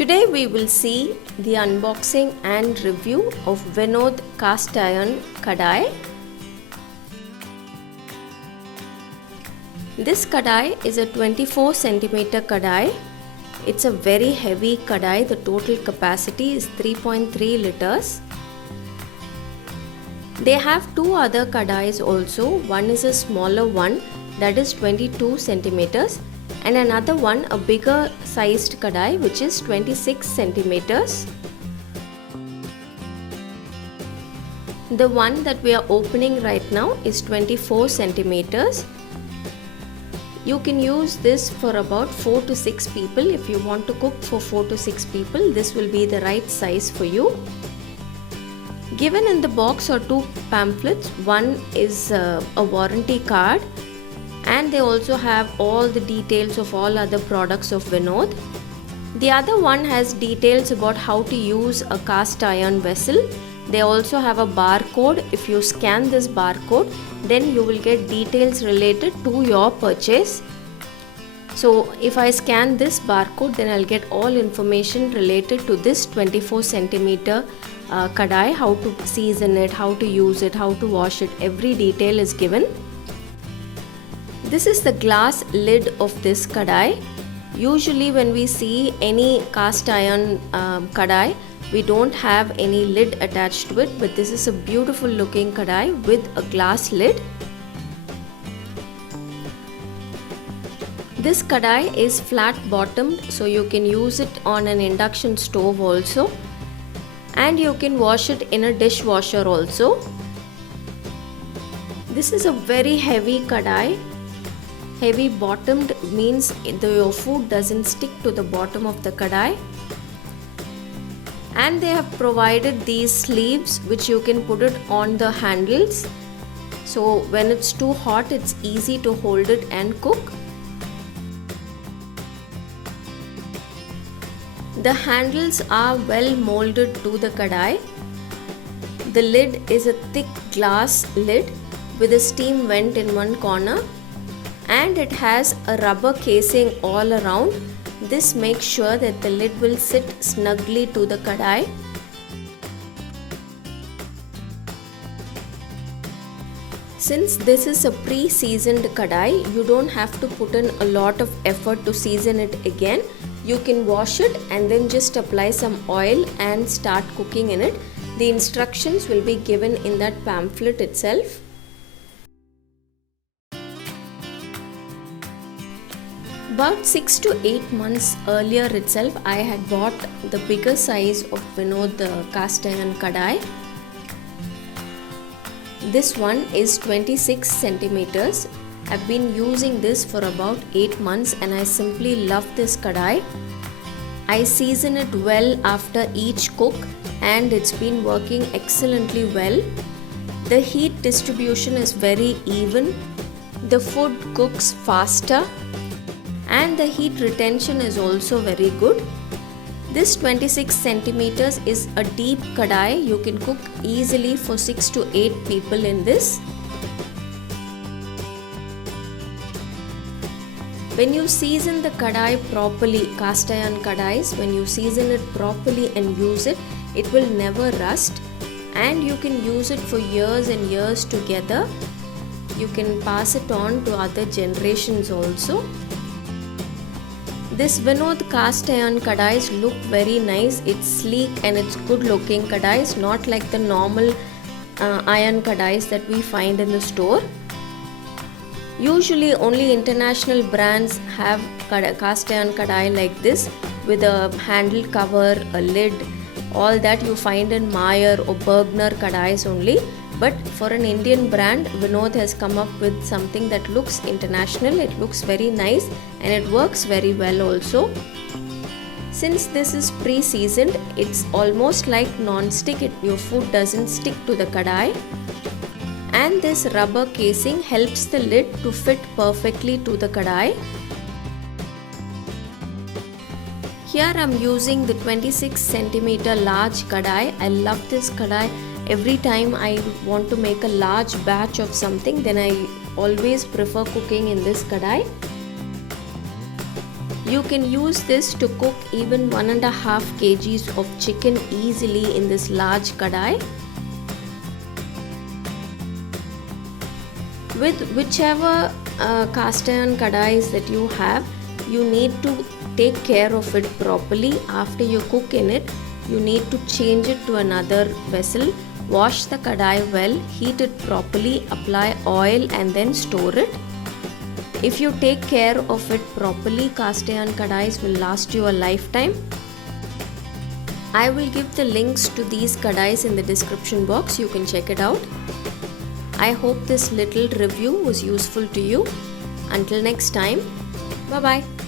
Today we will see the unboxing and review of Vinod Cast Iron Kadai. This kadai is a 24 centimeter kadai. It's a very heavy kadai. The total capacity is 3.3 liters. They have two other kadais also. One is a smaller one that is 22 centimeters and another one a bigger sized kadai which is 26 centimeters. The one that we are opening right now is 24 centimeters. You can use this for about 4 to 6 people. If you want to cook for 4 to 6 people, this will be the right size for you. Given in the box are two pamphlets. One is a warranty card, and they also have all the details of all other products of Vinod. The other one has details about how to use a cast iron vessel. They also have a barcode. If you scan this barcode, then you will get details related to your purchase. So if I scan this barcode, then I'll get all information related to this 24 centimeter kadai, how to season it, how to use it, how to wash it. Every detail is given. This is the glass lid of this kadai. Usually when we see any cast iron kadai, we don't have any lid attached to it, but this is a beautiful looking kadai with a glass lid. This kadai is flat bottomed, so you can use it on an induction stove also, and you can wash it in a dishwasher also. This is a very heavy kadai. Heavy bottomed means your food doesn't stick to the bottom of the kadai. And they have provided these sleeves which you can put it on the handles. So when it's too hot, it's easy to hold it and cook. The handles are well molded to the kadai. The lid is a thick glass lid with a steam vent in one corner, and it has a rubber casing all around. This makes sure that the lid will sit snugly to the kadai. Since this is a pre-seasoned kadai, you don't have to put in a lot of effort to season it again. You can wash it and then just apply some oil and start cooking in it. The instructions will be given in that pamphlet itself. About 6 to 8 months earlier itself, I had bought the bigger size of Vinod cast iron kadai. This one is 26 centimeters. I've been using this for about 8 months and I simply love this kadai. I season it well after each cook and it's been working excellently well. The heat distribution is very even. The food cooks faster, and the heat retention is also very good. This 26 centimeters is a deep kadai. You can cook easily for 6 to 8 people in this. When you season the kadai properly, cast iron kadais, when you season it properly and use it, it will never rust, and you can use it for years and years together. You can pass it on to other generations also. This Vinod cast iron kadais look very nice. It's sleek and it's good looking kadais, not like the normal iron kadais that we find in the store. Usually only international brands have cast iron kadai like this with a handle cover, a lid. All that you find in Meyer or Bergner kadais only. But for an Indian brand, Vinod has come up with something that looks international. It looks very nice and it works very well also. Since this is pre-seasoned, it's almost like non-stick. Your food doesn't stick to the kadai. And this rubber casing helps the lid to fit perfectly to the kadai. Here I'm using the 26 centimeter large kadai. I love this kadai. Every time I want to make a large batch of something, then I always prefer cooking in this kadai. You can use this to cook even 1.5 kgs of chicken easily in this large kadai. With whichever cast iron kadais that you have, you need to take care of it properly. After you cook in it, you need to change it to another vessel. Wash the kadai well, heat it properly, apply oil and then store it. If you take care of it properly, cast iron kadais will last you a lifetime. I will give the links to these kadais in the description box. You can check it out. I hope this little review was useful to you. Until next time, bye bye.